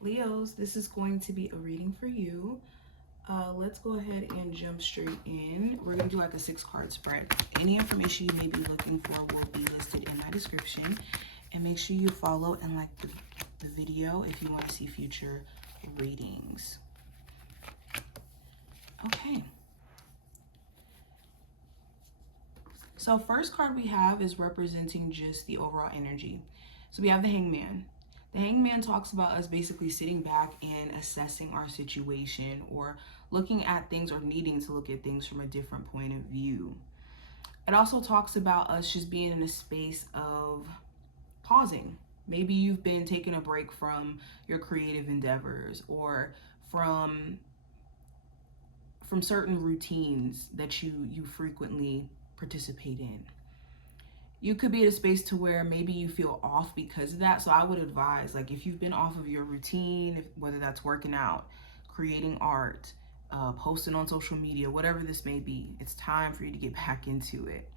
Leos, this is going to be a reading for you. Let's go ahead and jump straight in. We're going to do like a 6-card spread. Any information you may be looking for will be listed in my description. And make sure you follow and like the video if you want to see future readings. Okay. So first card we have is representing just the overall energy. So we have the Hangman. The Hangman talks about us basically sitting back and assessing our situation, or looking at things, or needing to look at things from a different point of view. It also talks about us just being in a space of pausing. Maybe you've been taking a break from your creative endeavors, or from certain routines that you frequently participate in. You could be at a space to where maybe you feel off because of that. So I would advise, like, if you've been off of your routine, whether that's working out, creating art, posting on social media, whatever this may be, it's time for you to get back into it.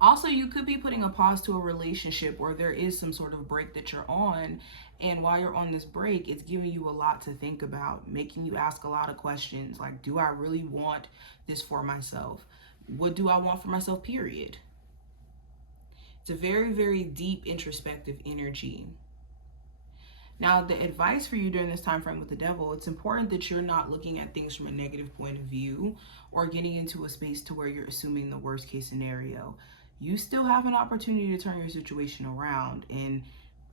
Also, you could be putting a pause to a relationship, or there is some sort of break that you're on. And while you're on this break, it's giving you a lot to think about, making you ask a lot of questions like, do I really want this for myself? What do I want for myself, period? It's a very, very deep, introspective energy. Now, the advice for you during this time frame with the Devil, it's important that you're not looking at things from a negative point of view, or getting into a space to where you're assuming the worst case scenario. You still have an opportunity to turn your situation around. And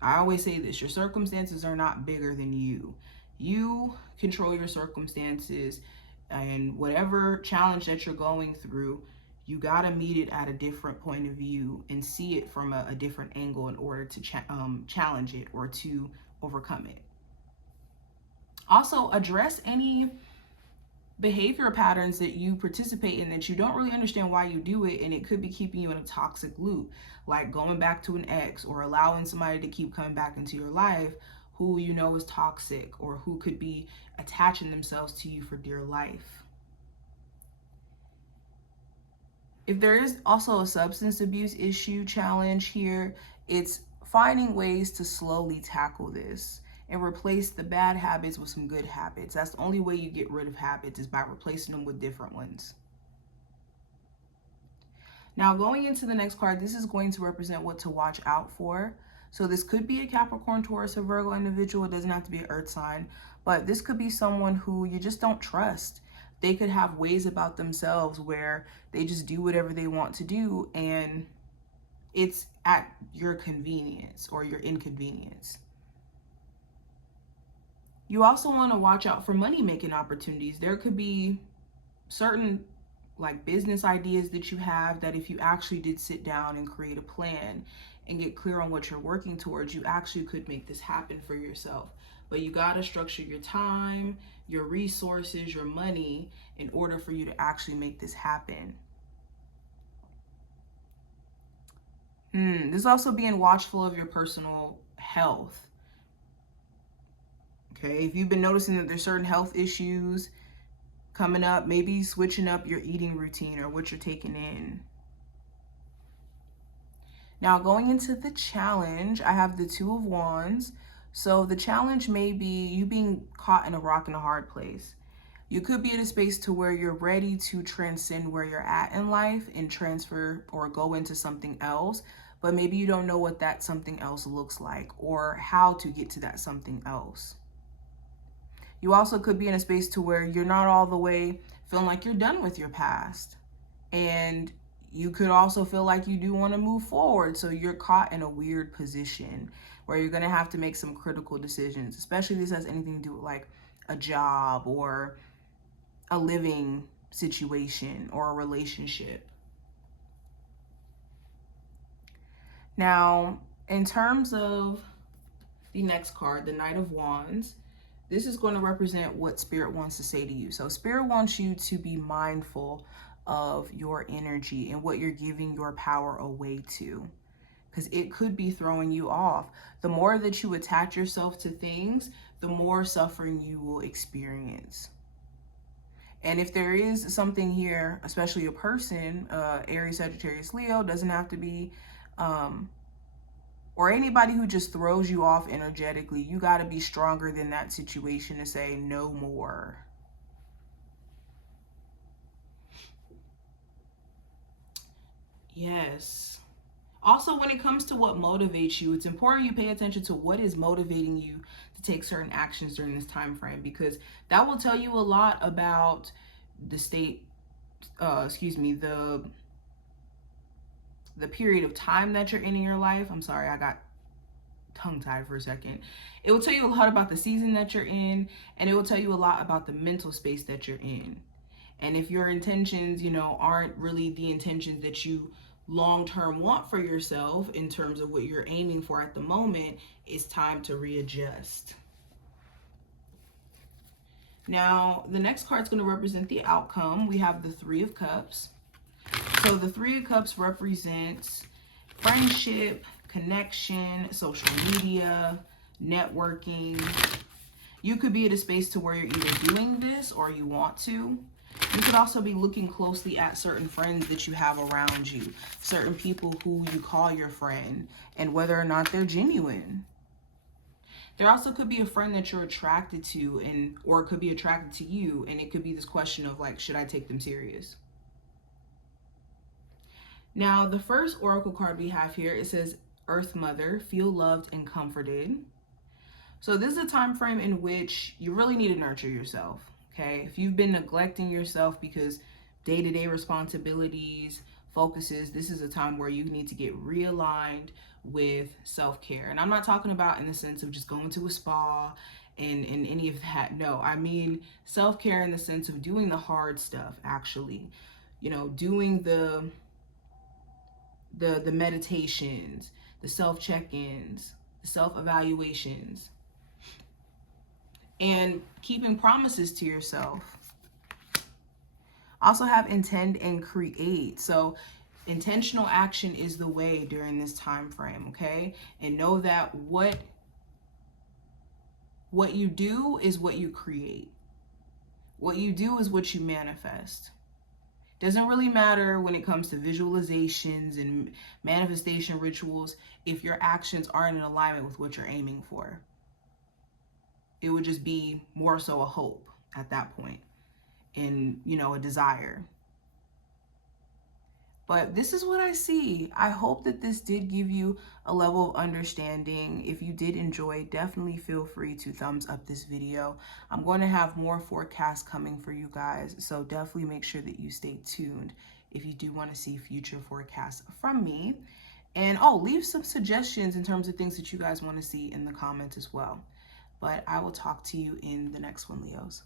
I always say this, your circumstances are not bigger than you. You control your circumstances, and whatever challenge that you're going through, you got to meet it at a different point of view and see it from a different angle in order to challenge it, or to overcome it. Also, address any behavior patterns that you participate in that you don't really understand why you do it, and it could be keeping you in a toxic loop, like going back to an ex, or allowing somebody to keep coming back into your life who you know is toxic, or who could be attaching themselves to you for dear life. If there is also a substance abuse issue challenge here, it's finding ways to slowly tackle this and replace the bad habits with some good habits. That's the only way you get rid of habits, is by replacing them with different ones. Now, going into the next card, this is going to represent what to watch out for. So this could be a Capricorn, Taurus, or Virgo individual. It doesn't have to be an earth sign, but this could be someone who you just don't trust. They could have ways about themselves where they just do whatever they want to do, and it's at your convenience or your inconvenience. You also want to watch out for money-making opportunities. There could be certain like business ideas that you have that if you actually did sit down and create a plan and get clear on what you're working towards, you actually could make this happen for yourself. But you got to structure your time, your resources, your money in order for you to actually make this happen. This is also being watchful of your personal health. Okay, if you've been noticing that there's certain health issues coming up, maybe switching up your eating routine or what you're taking in. Now, going into the challenge, I have the Two of Wands. So the challenge may be you being caught in a rock and a hard place. You could be in a space to where you're ready to transcend where you're at in life and transfer or go into something else, but maybe you don't know what that something else looks like, or how to get to that something else. You also could be in a space to where you're not all the way feeling like you're done with your past. And you could also feel like you do want to move forward. So you're caught in a weird position where you're going to have to make some critical decisions, especially if this has anything to do with like a job or a living situation or a relationship. Now, in terms of the next card, the Knight of Wands, this is going to represent what Spirit wants to say to you. So Spirit wants you to be mindful of your energy and what you're giving your power away to, because it could be throwing you off. The more that you attach yourself to things, the more suffering you will experience. And if there is something here, especially a person, Aries, Sagittarius, Leo, doesn't have to be or anybody who just throws you off energetically, you got to be stronger than that situation to say no more. Yes. Also, when it comes to what motivates you, it's important you pay attention to what is motivating you to take certain actions during this time frame, because that will tell you a lot about the state, the period of time that you're in your life. I'm sorry, I got tongue tied for a second. It will tell you a lot about the season that you're in, and it will tell you a lot about the mental space that you're in. And if your intentions, aren't really the intentions that you long term want for yourself in terms of what you're aiming for at the moment, it's time to readjust. Now, the next card is going to represent the outcome. We have the Three of Cups. So the Three of Cups represents friendship, connection, social media, networking. You could be at a space to where you're either doing this or you want to. You could also be looking closely at certain friends that you have around you, certain people who you call your friend, and whether or not they're genuine. There also could be a friend that you're attracted to, or it could be attracted to you, and it could be this question of like, should I take them serious? Now, the first oracle card we have here, it says, Earth Mother, feel loved and comforted. So this is a time frame in which you really need to nurture yourself, okay? If you've been neglecting yourself because day-to-day responsibilities, focuses, this is a time where you need to get realigned with self-care. And I'm not talking about in the sense of just going to a spa and any of that. No, I mean self-care in the sense of doing the hard stuff, actually. Doing the meditations, the self-check-ins, the self-evaluations, and keeping promises to yourself. Also have intend and create. So intentional action is the way during this time frame, okay? And know that what you do is what you create. What you do is what you manifest. Doesn't really matter when it comes to visualizations and manifestation rituals if your actions aren't in alignment with what you're aiming for. It would just be more so a hope at that point, and a desire. But this is what I see. I hope that this did give you a level of understanding. If you did enjoy, definitely feel free to thumbs up this video. I'm going to have more forecasts coming for you guys, so definitely make sure that you stay tuned if you do want to see future forecasts from me. And leave some suggestions in terms of things that you guys want to see in the comments as well. But I will talk to you in the next one, Leos.